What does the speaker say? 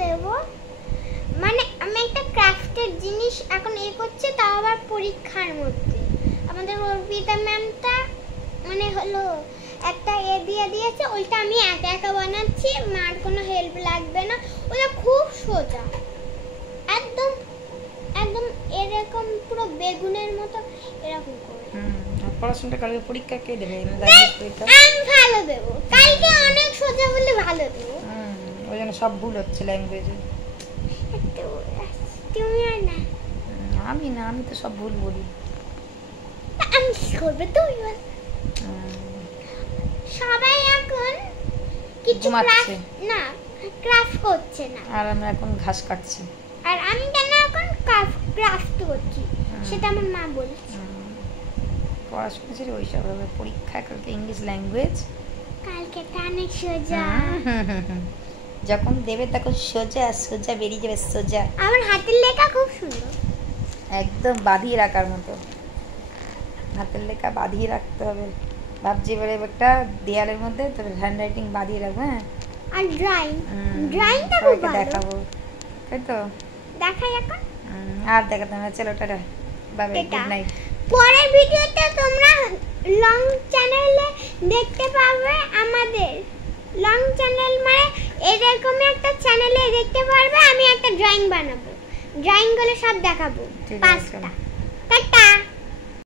দেব, মানে আমি একটা ক্রাফটের জিনিস এখন করছি, তাও আবার পরীক্ষার মধ্যে। আমাদের অর্পিতা ম্যামটা মানে হলো একটা দিয়ে দিয়েছে, ওইটা আমি একা একা বানাচ্ছি, মার কোনো হেল্প লাগবে না। ওটা খুব সোজা, একদম একদম এরকম পুরো বেগুনের মতো এরকম করে। পড়াশোনাটা কালকে পরীক্ষা কে দেবে? আমি ভালো দেব, কালকে অনেক সোজা বলে ভালো দেব। ওই জন্য সব ভুল হচ্ছে ল্যাঙ্গুয়েজে। তুমি আর না, আমি না, আমি তো সব ভুল বলি। আমি কি করবে তুমি? সবাই এখন কিছু না ক্রাফট করছে না, আর আমি এখন ঘাস কাটছি। আর আমি কেন এখন ক্রাফট করছি সেটা আমার মা বলছে। পড়াশোনা ছিল ওইসব হবে, পরীক্ষা কালকে ইংলিশ ল্যাঙ্গুয়েজ। কালকে অনেক সোজা, যখন দেবে তখন সোজা সোজা বেরিয়ে যাবে, সোজা। আমার হাতের লেখা খুব সুন্দর, একদম বাঁধিয়ে রাখার মতো। হাতের লেখা বাঁধিয়ে রাখতে হবে। ভাবছি এবারে একটা দেয়ালের মধ্যে তোর হ্যান্ডরাইটিং বাঁধিয়ে রাখবো। হ্যাঁ, আর ড্রয়িংটা খুব ভালো দেখাবো, তাই তো? দেখাই এখন। আর দেখাতে হবে। চলো tata, bye bye, good night. পরের ভিডিওতে তোমরা লং চ্যানেলে দেখতে পাবে, আমাদের লং চ্যানেল মানে এরকম একটা চ্যানেলে দেখতে পারবে আমি একটা ড্রয়িং বানাবো, ড্রয়িং গুলো সব দেখাবো 5টা। টাটা।